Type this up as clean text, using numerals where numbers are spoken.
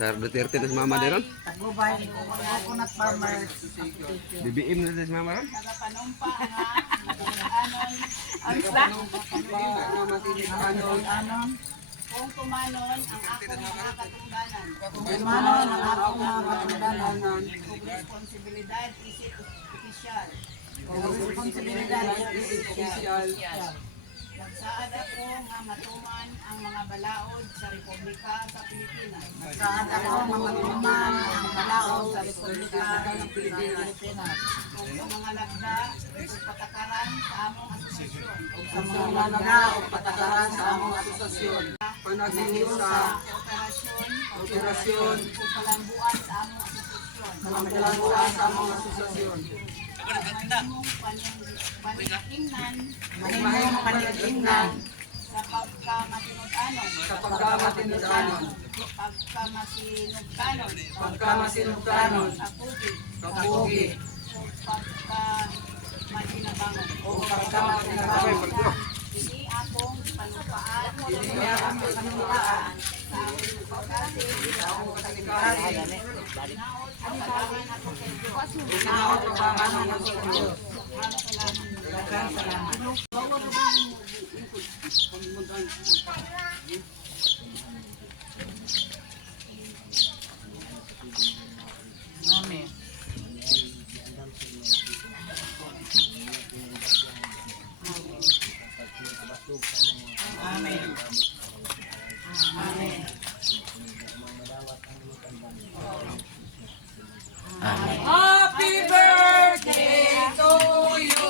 Sir Duterte na si Mama Deron. Taglubay ko coconut farmers. BBM na si Mama Ron. Nagapanumpa nga Anon. kung tumanon ang akong mga katungdanan. Manon ang akong mga matungdanan. Kung responsibilidad isip opisyal. Responsibilidad opisyal. Nagsaad ako nga matuman ang mga balaod sa Republika sa Pilipinas. Saan ako mamatuman ang balaod sa Republika ng Pilipinas. Kung sa mga lagda o patakaran sa among asosasyon. Sa mga lalaga o patakaran sa among asosasyon. Sa operasyon o palambuan sa among asosasyon. Malambuan sa among asosasyon. Mahimong Panigingnan sa pagkamatinud-anon. Pagkamasinugkanon. Kapugi. Pagkamaginabangon. O pagkamasinugkanon. Hindi akong panupaan sa aming pagkasi. Naot ang pagkaman ako kay Diyos. Inaot ang pamahalaan ng Diyos. Daghang salamat. Amen. Amen. Amen. Happy birthday to you.